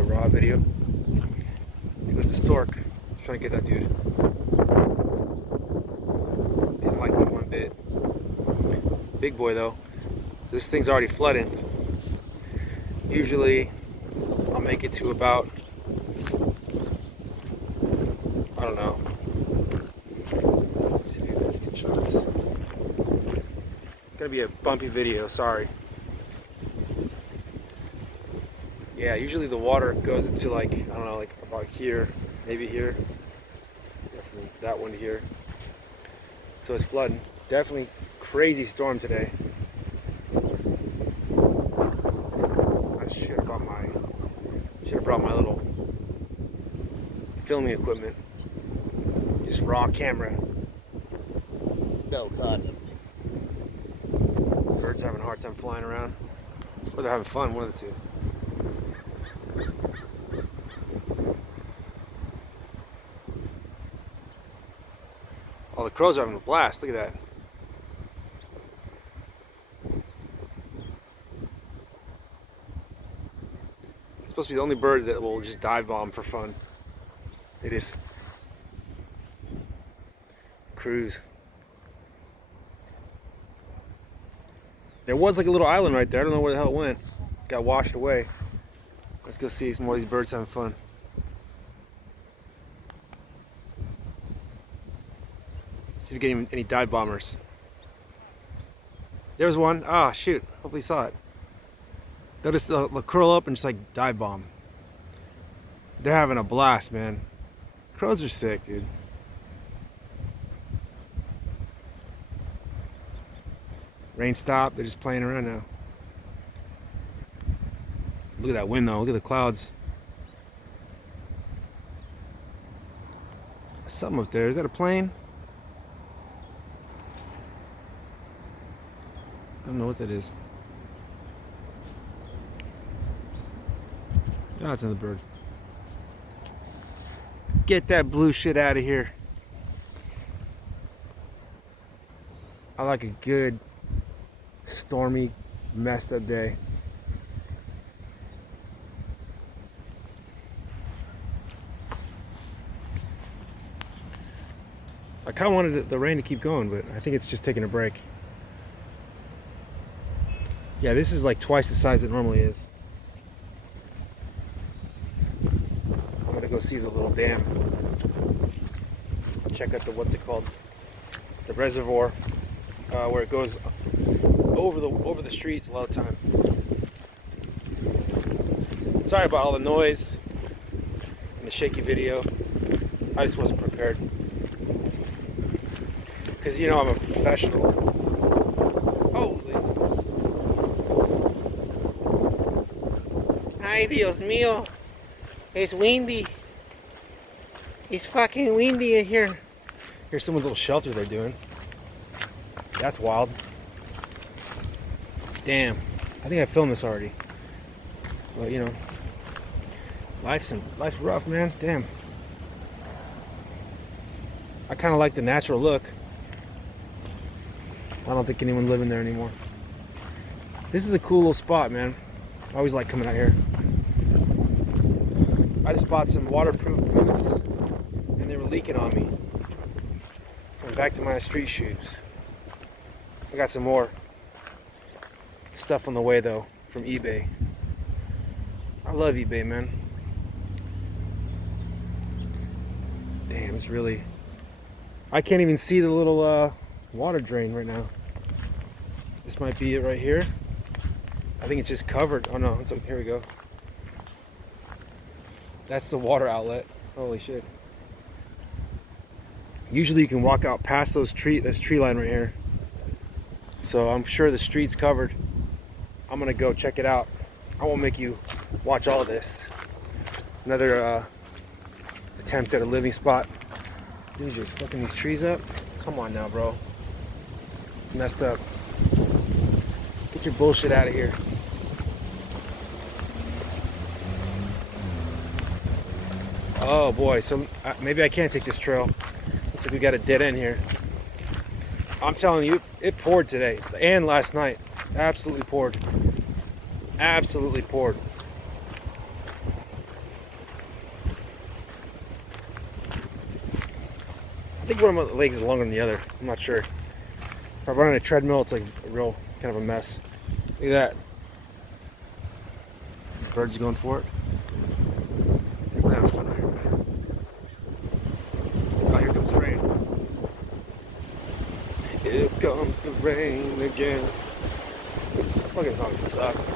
a raw video. It was the stork. I was trying to get that dude. Didn't like me one bit. Big boy though. So this thing's already flooding. Usually I'll make it to about, I don't know. Let's see if I can show this. Gonna be a bumpy video, sorry. Yeah, usually the water goes into like, I don't know, like about here, maybe here. Yeah, from that one to here. So it's flooding. Definitely crazy storm today. I should have brought my little filming equipment. Just raw camera. No condom. Birds are having a hard time flying around. Or they're having fun, one of the two. Oh, the crows are having a blast. Look at that. It's supposed to be the only bird that will just dive bomb for fun. They just cruise. There was like a little island right there. I don't know where the hell it went. Got washed away. Let's go see some more of these birds having fun. See if we get any dive bombers. There's one. Ah, shoot. Hopefully you saw it. They'll just curl up and just like dive bomb. They're having a blast, man. Crows are sick, dude. Rain stopped. They're just playing around now. Look at that wind, though. Look at the clouds. Something up there. Is that a plane? I don't know what that is. Oh, it's another bird. Get that blue shit out of here. I like a good, stormy, messed up day. I kind of wanted the rain to keep going, but I think it's just taking a break. Yeah, this is like twice the size it normally is. I'm gonna go see the little dam. Check out the, what's it called? The reservoir, where it goes over the streets a lot of time. Sorry about all the noise and the shaky video. I just wasn't prepared. Because you know I'm a professional. Holy. Ay, Dios mío. It's windy. It's fucking windy in here. Here's someone's little shelter they're doing. That's wild. Damn. I think I filmed this already. But you know, life's rough, man. Damn. I kind of like the natural look. I don't think anyone living there anymore. This is a cool little spot, man. I always like coming out here. I just bought some waterproof boots and they were leaking on me. So I'm back to my street shoes. I got some more stuff on the way though from eBay. I love eBay, man. Damn, it's really... I can't even see the little water drain right now. This might be it right here. I think it's just covered. Oh no, it's, here we go. That's the water outlet. Holy shit. Usually you can walk out past this tree line right here. So I'm sure the street's covered. I'm gonna go check it out. I won't make you watch all this. Another attempt at a living spot. Dude, you're just fucking these trees up? Come on now, bro. It's messed up. Get your bullshit out of here. Oh boy, so maybe I can't take this trail. Looks like we got a dead end here. I'm telling you, it poured today and last night. Absolutely poured. Absolutely poured. think one of my legs is longer than the other. I'm not sure. If I run on a treadmill, it's like a real kind of a mess. Look at that. Birds are going for it. We're having fun right here, man. Oh, here comes the rain. Here comes the rain again. That fucking song sucks.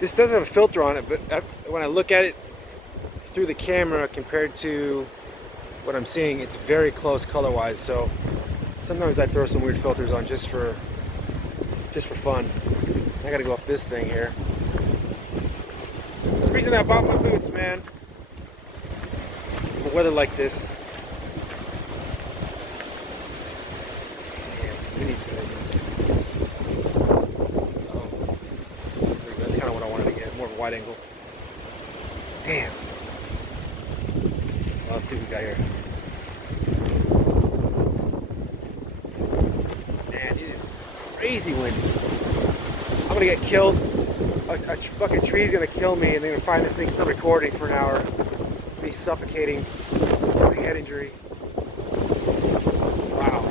This does have a filter on it, but when I look at it through the camera compared to what I'm seeing, it's very close color-wise. So sometimes I throw some weird filters on just for fun. I gotta go up this thing here. It's the reason I bought my boots, man. For weather like this. Yeah, some minis today. Oh, that's kind of what I wanted to get, more of a wide angle. Damn. Well, let's see what we got here. Man, it is crazy windy. I'm gonna get killed. A fucking tree's gonna kill me, and they're gonna find this thing still recording for an hour. Me suffocating, having head injury. Wow.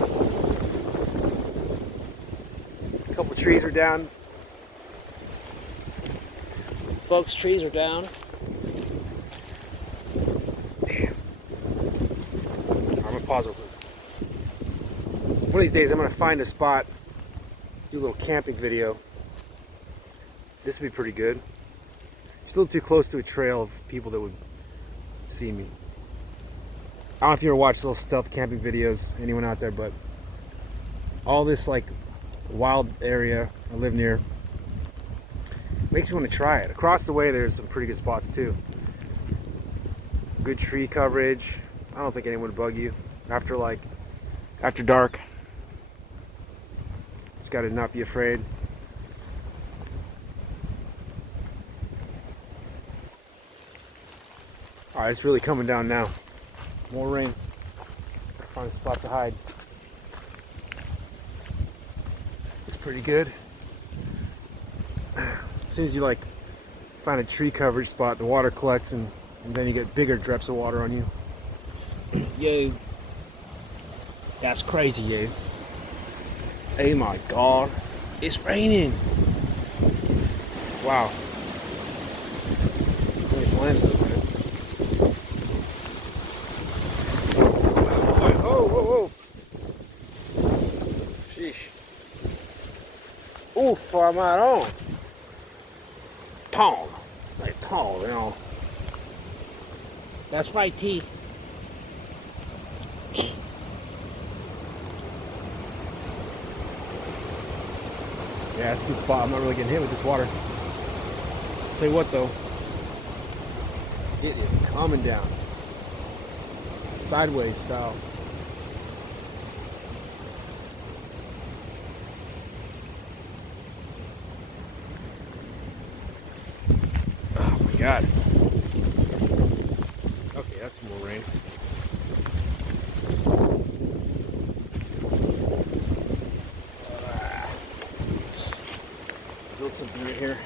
A couple trees are down. Folks, trees are down. Damn. I'm gonna pause real quick. One of these days, I'm gonna find a spot, do a little camping video. This would be pretty good. It's a little too close to a trail of people that would see me. I don't know if you ever watch little stealth camping videos, anyone out there, but all this like wild area I live near makes me want to try it. Across the way there's some pretty good spots too. Good tree coverage. I don't think anyone would bug you after dark. Just gotta not be afraid. Alright, it's really coming down now. More rain. Find a spot to hide. It's pretty good. As soon as you find a tree coverage spot, the water collects and then you get bigger drips of water on you. Yo. That's crazy, yo. Oh my god. It's raining. Wow. I think it's lands up, man. Whoa. Sheesh. Oof, I'm out on. Tall. Like tall, you know. That's right, T. Yeah, it's a good spot. I'm not really getting hit with this water. Tell you what though, it is coming down. Sideways style. Oh my god. Okay, that's more rain. Build something right here.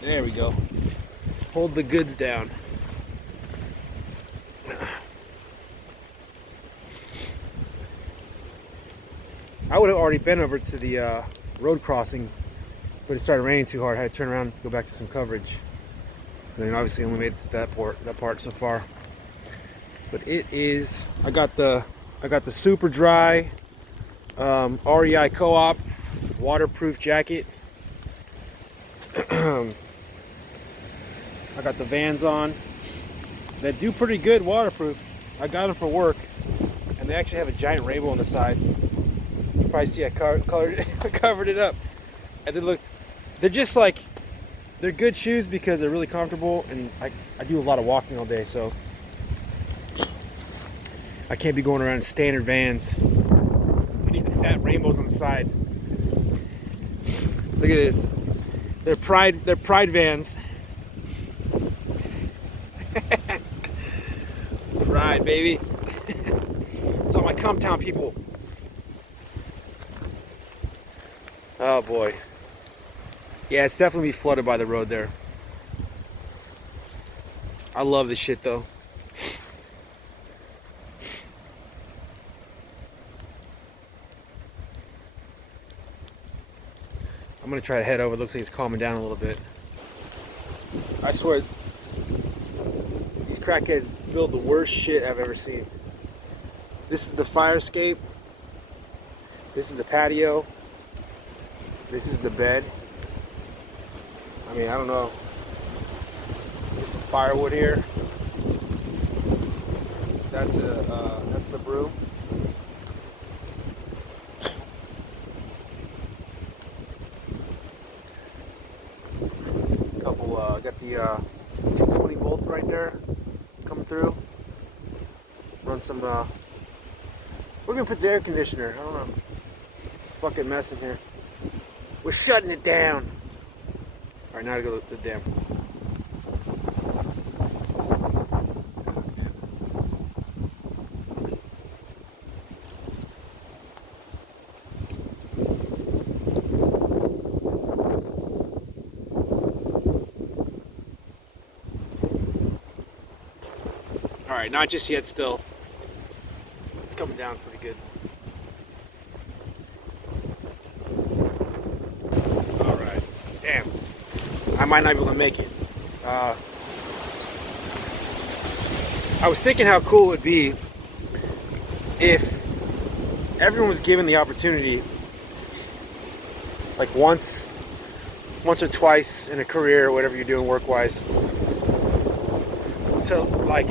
There we go. Hold the goods down. I would have already been over to the road crossing, but it started raining too hard. I had to turn around and go back to some coverage. And then obviously only made it to that part so far. But it is. I got the super dry REI Co-op waterproof jacket. I got the Vans on. They do pretty good waterproof. I got them for work, and they actually have a giant rainbow on the side. You probably see I covered it up, and they're just like, they're good shoes because they're really comfortable, and I do a lot of walking all day, so I can't be going around in standard Vans. I need the fat rainbows on the side. Look at this. They're Pride Vans. Pride, baby. It's all my Comtown people. Oh boy. Yeah, it's definitely flooded by the road there. I love this shit though. I'm gonna try to head over. It looks like it's calming down a little bit. I swear, these crackheads build the worst shit I've ever seen. This is the fire escape. This is the patio. This is the bed. I mean, I don't know. There's some firewood here. That's the brew. Got the 220 volt right there coming through. Run some. We're gonna put the air conditioner. I don't know. Fucking mess in here. We're shutting it down. All right, now to go to the dam. All right, not just yet. Still, it's coming down pretty good. All right, damn. I might not be able to make it. I was thinking how cool it would be if everyone was given the opportunity, like once or twice in a career, or whatever you're doing work-wise, to like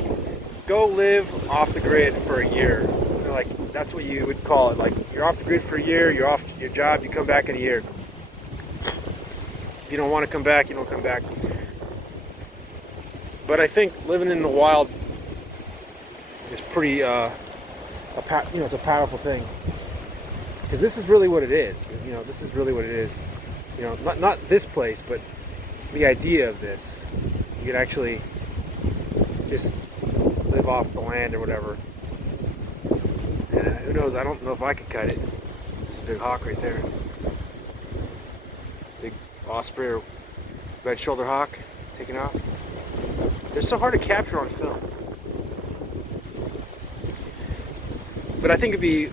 go live off the grid for a year. You know, like that's what you would call it. Like you're off the grid for a year, you're off your job, you come back in a year. If you don't want to come back, you don't come back. But I think living in the wild is pretty, it's a powerful thing. Because this is really what it is. You know, this is really what it is. You know, not this place, but the idea of this. You could actually just live off the land or whatever. And who knows? I don't know if I could cut it. There's a big hawk right there. Big osprey or red-shouldered hawk taking off. They're so hard to capture on film. But I think it'd be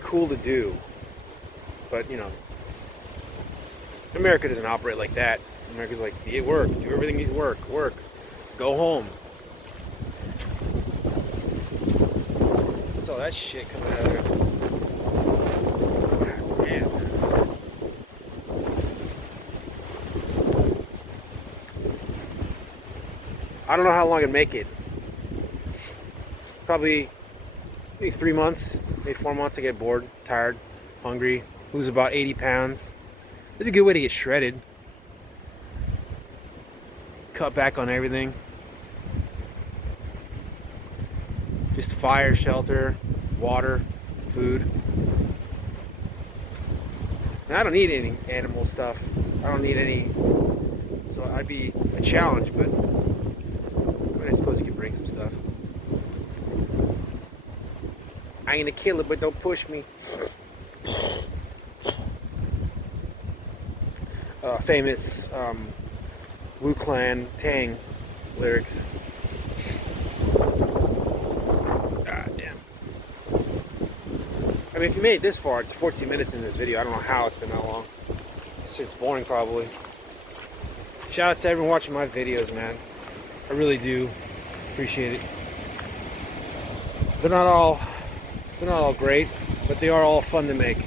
cool to do. But, you know, America doesn't operate like that. America's like, be at work, do everything you work, go home. What's all that shit coming out of there? God damn. I don't know how long I'd make it. Probably maybe 3 months, maybe 4 months. I get bored, tired, hungry, lose about 80 pounds. It's a good way to get shredded. Cut back on everything. Just fire, shelter, water, food. And I don't need any animal stuff. I don't need any. So I'd be a challenge, but I mean, I suppose you could bring some stuff. I ain't a killer, but don't push me. Famous Wu Clan Tang lyrics. God damn. I mean, if you made it this far, it's 14 minutes in this video. I don't know how it's been that long. It's boring, probably. Shout out to everyone watching my videos, man. I really do appreciate it. They're not all great, but they are all fun to make.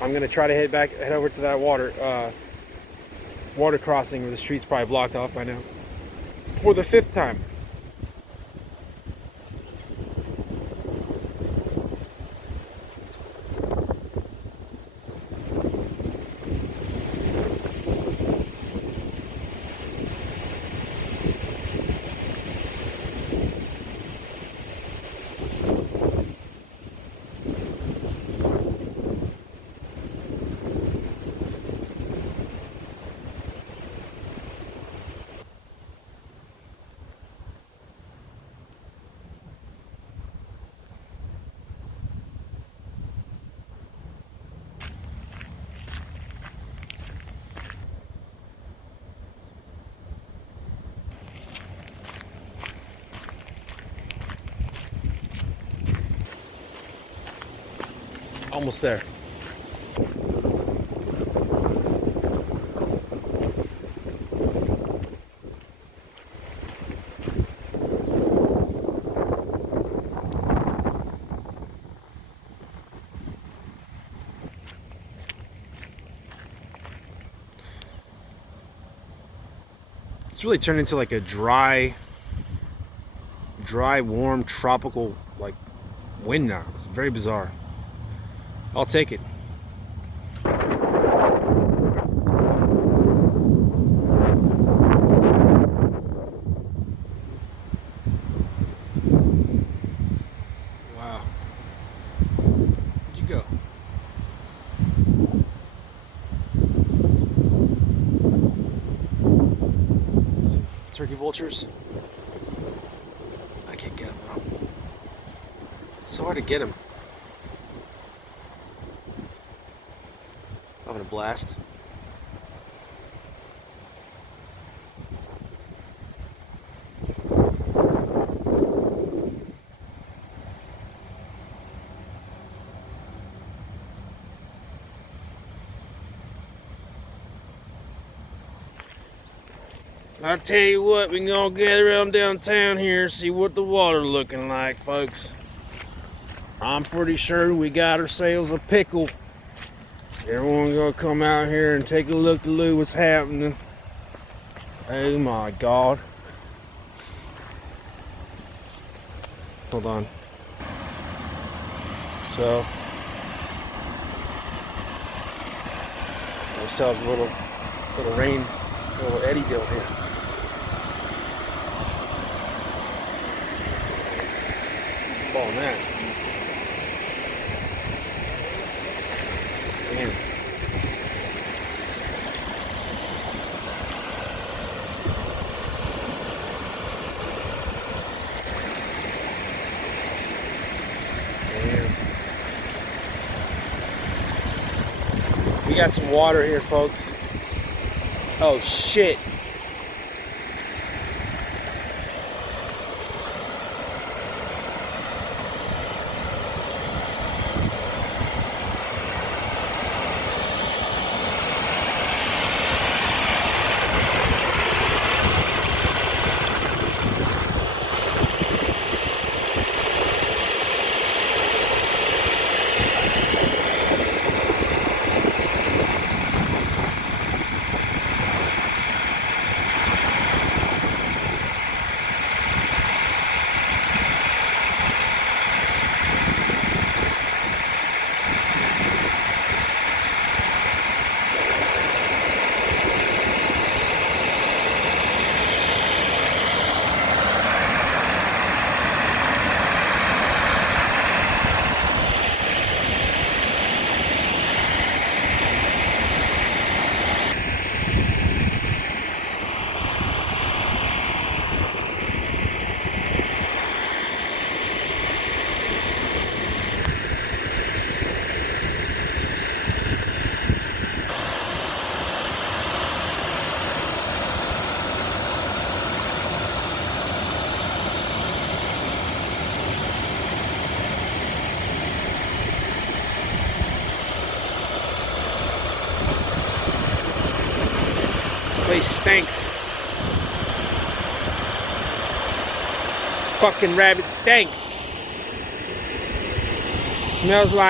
I'm gonna try to head over to that water crossing where the street's probably blocked off by now, for the 5th time. Almost there. It's really turned into like a dry, warm, tropical like wind now. It's very bizarre. I'll take it. Wow. Where'd you go? Some turkey vultures. I can't get them though. It's so hard to get them. Having a blast. I tell you what, we gonna get around downtown here and see what the water looking like, folks. I'm pretty sure we got ourselves a pickle. Everyone gonna come out here and take a look to look what's happening. Oh my God. Hold on. So, ourselves a little rain, a little eddy deal here. Following that. Damn. We got some water here, folks. Oh shit. Place stinks. This fucking rabbit stinks. Smells like